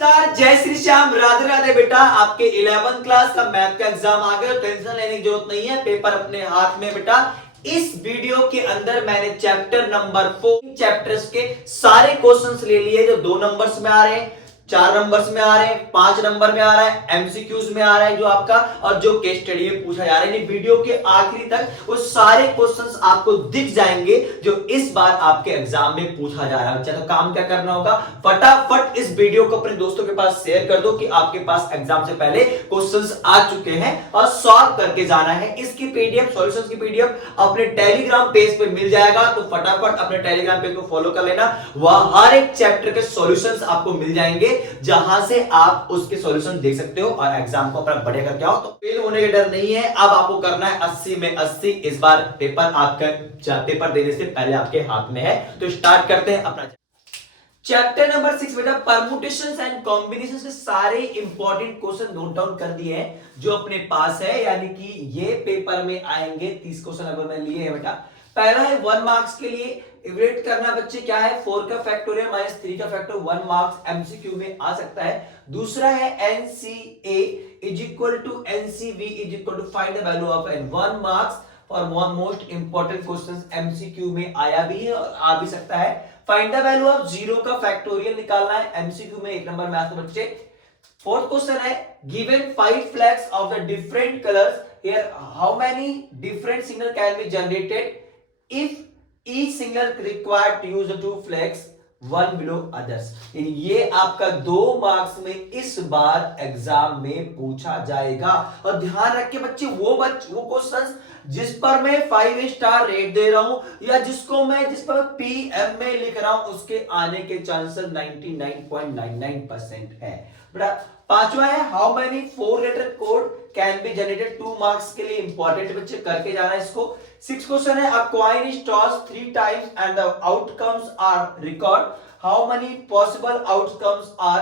Sir जय श्री श्याम, राधे राधे बेटा। आपके 11th क्लास का मैथ का एग्जाम आ गया, टेंशन लेने की जरूरत नहीं है, पेपर अपने हाथ में बेटा। इस वीडियो के अंदर मैंने चैप्टर नंबर 4 चैप्टर्स के सारे क्वेश्चंस ले लिए जो 2 नंबर्स में आ रहे हैं, 4 नंबर्स में आ रहे हैं, 5 नंबर में आ रहा है, एमसीक्यूज में आ रहा है जो आपका, और जो केस स्टडी में पूछा जा रहा है। वीडियो के आखिरी तक वो सारे क्वेश्चंस आपको दिख जाएंगे जो इस बार आपके एग्जाम में पूछा जा रहा है। तो काम क्या करना होगा, फटाफट इस वीडियो को अपने दोस्तों के पास शेयर कर दो कि आपके पास एग्जाम से पहले क्वेश्चंस आ चुके हैं और सॉल्व करके जाना है। इसकी पीडीएफ, सॉल्यूशंस की पीडीएफ अपने टेलीग्राम पेज पे मिल जाएगा, तो फटाफट अपने टेलीग्राम पेज को फॉलो कर लेना। वहां हर एक चैप्टर के सॉल्यूशंस आपको मिल जाएंगे, जहां से आप उसके सॉल्यूशन देख सकते हो और एग्जाम को अपना बढ़िया करके आओ। तो फेल होने का डर नहीं है। अब आपको करना है 80 में 80। इस बार पेपर आपका, पेपर देने से पहले आपके हाथ में है। तो स्टार्ट करते हैं अपना चैप्टर नंबर 6 बेटा। परमुटेशंस एंड कॉम्बिनेशंस के सारे इंपॉर्टेंट क्वेश्चन नोट डाउन कर दिए हैं जो अपने पास है, यानी कि ये पेपर में आएंगे 30 क्वेश्चन अगर मैं लिए है बेटा। पहला है 1 मार्क्स के लिए इवेल्युएट करना बच्चे, क्या है 4 का फैक्टोरियल माइनस 3 का फैक्टर 1 मार्क्स एमसीक्यू में आ सकता है। दूसरा है NCA is equal to NCV is equal to find the value of N, 1 marks for one most important questions MCQ में आया भी है और आ भी सकता है। फाइंड द वैल्यू ऑफ 0 का फैक्टोरियल निकालना है एमसीक्यू में 1 नंबर मैथ में बच्चे। फोर्थ क्वेश्चन है given 5 flags of the different colours, here how many different signal can be generated if each signal required to use the 2 flags one below others. ये आपका 2 marks में इस बार exam में पूछा जाएगा। और ध्यान रखिए बच्चे, वो क्वेश्चंस जिस पर मैं 5 स्टार रेट दे रहा हूं या जिस पर पीएम में लिख रहा हूं, उसके आने के चांसेस 99.99% है बेटा। पांचवा है how many 4 letter code can be generated, 2 marks के लिए इंपॉर्टेंट बच्चे करके जाना है इसको। 6 क्वेश्चन है a coin is tossed 3 times and the outcomes are record, how many possible outcomes are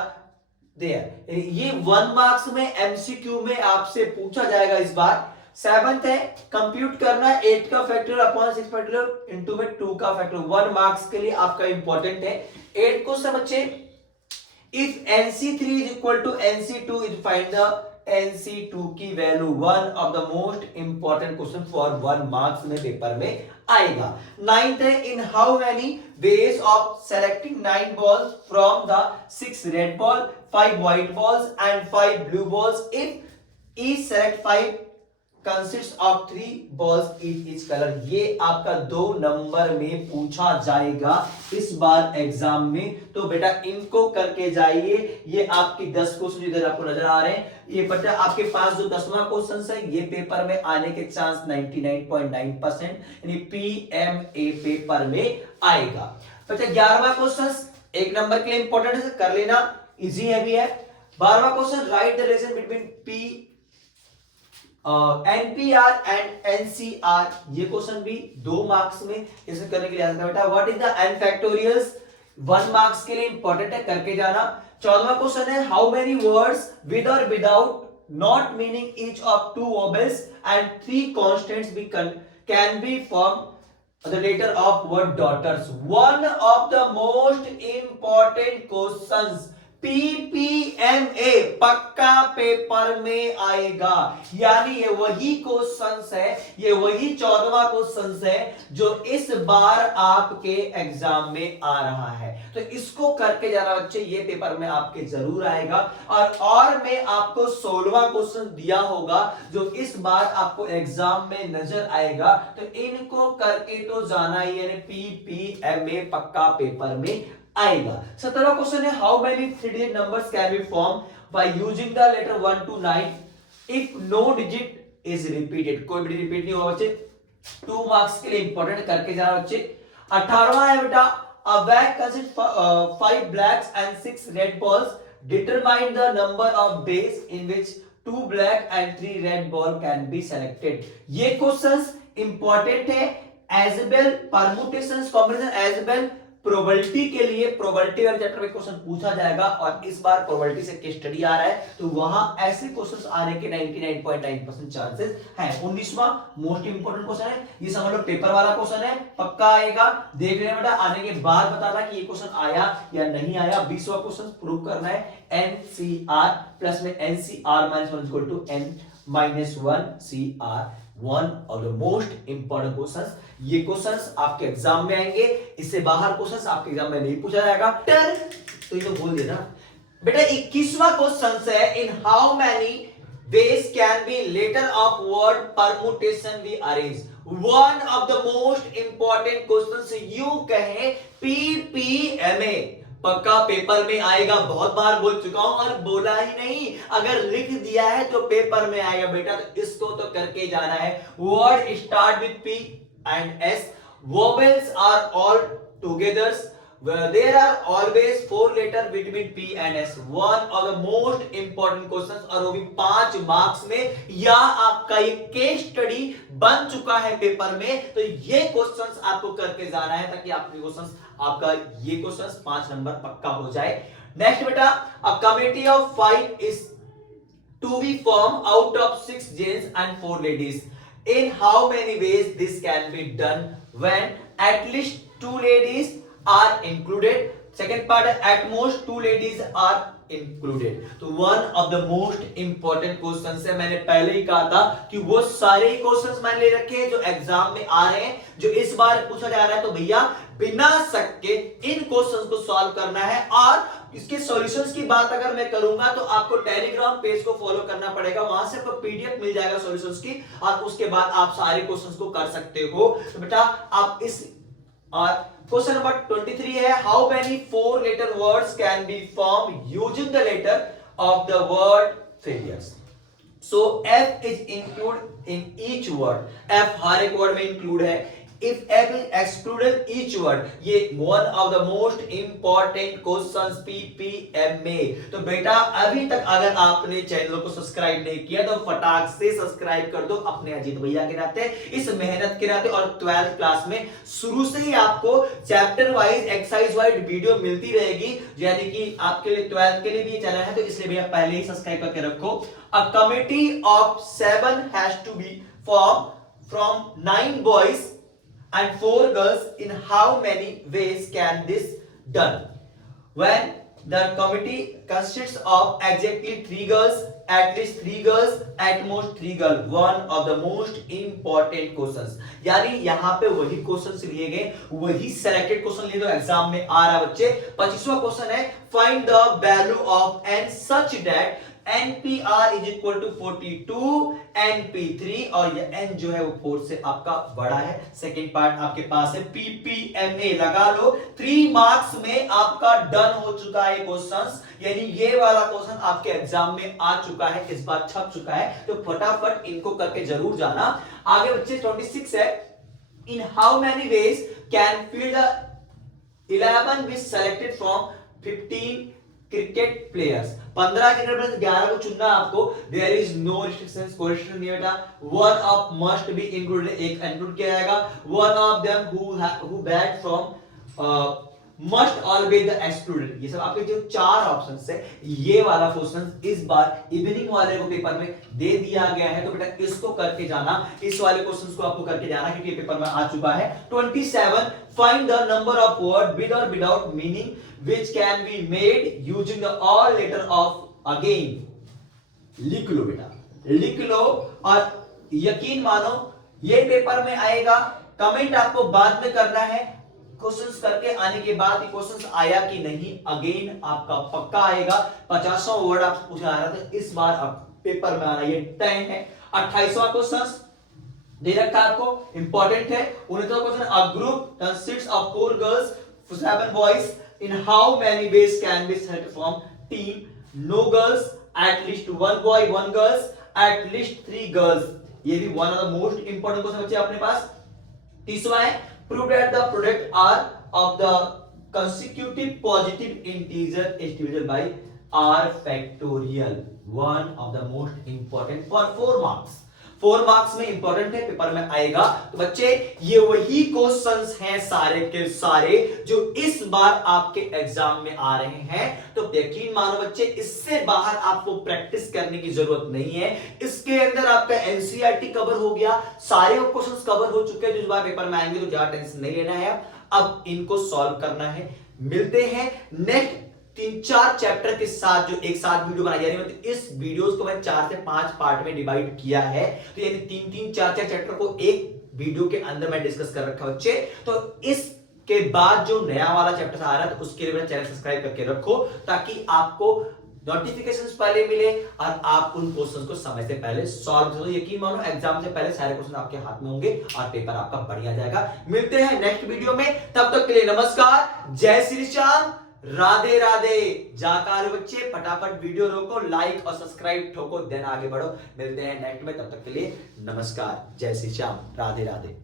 there. ये 1 मार्क्स में एमसीक्यू में आपसे पूछा जाएगा इस बार। 7th है कंप्यूट करना 8 का फैक्टोरियल अपॉन 6 फैक्टोरियल इनटू में 2 का फैक्टोरियल, 1 मार्क्स के लिए आपका इंपॉर्टेंट है। 8 क्वेश्चन बच्चे if nc3 is equal to nc2 is find the nc2 की value, one of the most important question for 1 marks में पेपर में आएगा। 9th है in how many ways of selecting 9 balls from the 6 red ball, 5 white balls and 5 blue balls if each select 5 consist of 3 balls each colour. ये आपका 2 number में पूछा जाएगा इस बार एग्जाम में। तो बेटा इनको करके जाइए। ये आपकी 10 क्वेश्चन इधर आपको नजर आ रहे हैं। ये बेटा आपके पास जो 10वां क्वेश्चन है ये पेपर में आने के चांस 99.9%, यानी पीएमए पेपर में आएगा। बेटा 11वां क्वेश्चन 1 नंबर के लिए इंपॉर्टेंट है, कर लेना, इजी है भी है। 12वां question write the relation between P NPR and NCR, ये क्वेश्चन भी 2 मार्क्स में इसमें करने के लिए आता है बेटा। What is the n factorials, 1 marks के लिए इंपॉर्टेंट है, करके जाना। 14वां क्वेश्चन है हाउ मेनी वर्ड्स विद और without not meaning each of 2 vowels and 3 constants be can be form the letter of word daughters, one of the most important questions PPMA पक्का paper में आएगा। यानी ये वही क्वेश्चंस है, ये वही 14वां क्वेश्चंस है जो इस बार आपके एग्जाम में आ रहा है। तो इसको करके जाना बच्चे, ये पेपर में आपके जरूर आएगा। और मैं आपको 16वां क्वेश्चन दिया होगा जो इस बार आपको एग्जाम में नजर आएगा। तो इनको करके तो जाना ही, यानी पीपीएमए पक्का पेपर में आएगा। 17वां क्वेश्चन है how many 3 digit numbers can be form by using the letter 1 to 9 if no digit is repeated, कोई भी रिपीट नहीं होगा बच्चे। 2 मार्क्स के लिए इंपॉर्टेंट करके जाना बच्चे। 18वां है बेटा a bag consist 5 blacks and 6 red balls, determine the number of days in which 2 black and 3 red ball can be selected. ये क्वेश्चंस इंपॉर्टेंट है as well permutations combination as well probability के लिए प्रोबेबिलिटी वाले chapter में question पूछा जाएगा और इस बार प्रोबेबिलिटी से केस स्टडी आ रहा है, तो वहां ऐसे क्वेश्चंस आने के 99.9% चांसेस हैं। 19वां मोस्ट इंपोर्टेंट क्वेश्चन है, ये समझ लो पेपर वाला क्वेश्चन है, पक्का आएगा, देख लेना बेटा, आने के बाद बताना कि ये क्वेश्चन आया या नहीं आया। 20वां क्वेश्चन प्रूव करना है NCR प्लस में NCR minus 1 equal to N minus 1 CR, one of the most important questions. ये क्वेश्चंस आपके एग्जाम में आएंगे, इससे बाहर क्वेश्चंस आपके एग्जाम में नहीं पूछा जाएगा। तो ये तो बोल देना बेटा। 21वां क्वेश्चन है, in how many ways can be letter of word permutation we arrange, one of the most important questions। यूं कहें PPMA, पक्का पेपर में आएगा, बहुत बार बोल चुका हूं और बोला ही नहीं, अगर लिख दिया है तो पेपर में आएगा बेटा, तो इसको तो करके जाना है। Word start with P and S, vowels are all together, there are always 4 letters between P and S, one of the most important questions, और वो भी 5 मार्क्स में, या आपका ये केस स्टडी बन चुका है पेपर में, तो ये क्वेश्चंस आपको करके जाना है ताकि आपके क्वेश्चंस, आपका ये क्वेश्चंस 5 नंबर पक्का हो जाए। नेक्स्ट बेटा, a committee of 5 is to be formed out of 6 gents and 4 ladies, in how many ways this can be done when at least 2 ladies are included। Second part है, at most 2 ladies are included। तो one of the most important question है, मैंने पहले ही कहा था कि वो सारे ही क्वेश्चंस मैंने ले रखे हैं जो एग्जाम में आ रहे हैं, जो इस बार पूछा जा रहा है। तो भैया बिना शक के इन क्वेश्चंस को सॉल्व करना है, और इसके सॉल्यूशंस की बात अगर मैं करूंगा तो आपको टेलीग्राम पेज को फॉलो करना पड़ेगा, वहां से आपको पीडीएफ मिल जाएगा सॉल्यूशंस की, और उसके बाद आप सारे क्वेश्चंस को कर सकते हो। तो बेटा आप इस, और क्वेश्चन नंबर 23 है, how many 4 letter words can be form using the letter of the word failures. So F is include in each word, F हर एक वर्ड में इंक्लूड है। If F is excluded each word, ये one of the most important questions PPMA। तो बेटा अभी तक अगर आपने चैनल को सब्सक्राइब नहीं किया तो फटाक से सब्सक्राइब कर दो, अपने अजीत भैया के नाते, इस मेहनत के नाते। और 12th क्लास में शुरू से ही आपको chapter wise exercise wise video मिलती रहेगी, यानी कि आपके लिए 12th के लिए भी ये चैनल है, तो इसलिए भैया पहले ही सब्सक्राइब करके रखो। A committee of 7 has to be formed from 9 boys and 4 girls, in how many ways can this done when the committee consists of exactly 3 girls, at least 3 girls, at most 3 girls, one of the most important questions। यानी यहाँ पे वही questions लिए गए, वही selected question लिए, तो exam में आ रहा बच्चे। 25वां क्वेश्चन है, find the value of n such that NPR is equal to 42 NP3, और ये n जो है वो 4 से आपका बड़ा है। सेकेंड पार्ट आपके पास है PPMA, लगा लो, 3 मार्क्स में आपका डन हो चुका है क्वेश्चंस, यानी ये वाला क्वेश्चन आपके एग्जाम में आ चुका है, इस बार छप चुका है, तो फटाफट इनको करके जरूर जाना। आगे बच्चे 26 है, in how many ways can fill the 11 which selected from 15 cricket players. 15 cricket players, 11 को चुनना आपको। देयर इज नो रिस्ट्रिक्शंस, कोई रिस्ट्रिक्शन नहीं बेटा। One of must be included, एक इंक्लूड किया जाएगा। One of them who bat from must always the excluded. ये सब आपके जो 4 ऑप्शंस है, ये वाला क्वेश्चन इस बार इवनिंग वाले को पेपर में दे दिया गया है, तो बेटा इसको करके जाना, इस वाले क्वेश्चंस को आपको करके जाना क्योंकि ये पेपर में आ चुका है। 27, find the number of word with और without meaning which can be made using the all letter of, again लिख लो बेटा, लिख लो, और यकीन मानो ये पेपर में आएगा। कमेंट आपको बाद में करना है, क्वेश्चंस करके आने के बाद ये क्वेश्चंस आया कि नहीं, अगेन आपका पक्का आएगा। 50वां वर्ड आपसे पूछा आ रहा था, इस बार आप पेपर में आ रहा है, ये 10 है। 28वां क्वेश्चन दे रखा है आपको, इंपॉर्टेंट है। 29वां question, a group consists of 4 girls 7 boys, in how many ways can be selected from team? No girls, at least 1 boy 1 girls, at least 3 girls। ये भी one of the most important question बच्चे अपने पास। 30वां है, prove that the product r of the consecutive positive integer is divisible by r factorial, one of the most important for 4 marks। 4 marks में important है, paper में आएगा। तो बच्चे ये वही क्वेश्चंस हैं सारे के सारे जो इस बार आपके एग्जाम में आ रहे हैं। तो यकीन मानो बच्चे, इससे बाहर आपको प्रैक्टिस करने की जरूरत नहीं है। इसके अंदर आपका एनसीईआरटी कवर हो गया, सारे क्वेश्चंस कवर हो चुके हैं जो इस बार पेपर में आएंगे, तो ज्यादा टेंशन नहीं लेना है। अब इनको सॉल्व करना है। मिलते हैं नेक्स्ट 3-4 चैप्टर के साथ जो एक साथ वीडियो बनाई जा रही है। मतलब इस वीडियोस को मैं 4 से 5 पार्ट में डिवाइड किया है, तो यानी 3-3, 4-4 चैप्टर को एक वीडियो के अंदर मैं डिस्कस कर रखा बच्चे। तो इसके बाद जो नया वाला चैप्टर आ रहा है, तो उसके लिए मेरा चैनल सब्सक्राइब करके रखो, ताकि आपको नोटिफिकेशंस पहले मिले और आप उन क्वेश्चंस को समय से पहले सॉल्व करो। यकीन मानो एग्जाम से पहले सारे क्वेश्चन आपके हाथ में होंगे और पेपर आपका बढ़िया जाएगा। मिलते हैं नेक्स्ट वीडियो में, तब तक के लिए नमस्कार, जय श्री श्याम, राधे राधे। जाकर बच्चे फटाफट वीडियो रोको, लाइक और सब्सक्राइब ठोको, देन आगे बढ़ो। मिलते हैं नेक्स्ट में, तब तक के लिए नमस्कार, जय श्री श्याम, राधे राधे।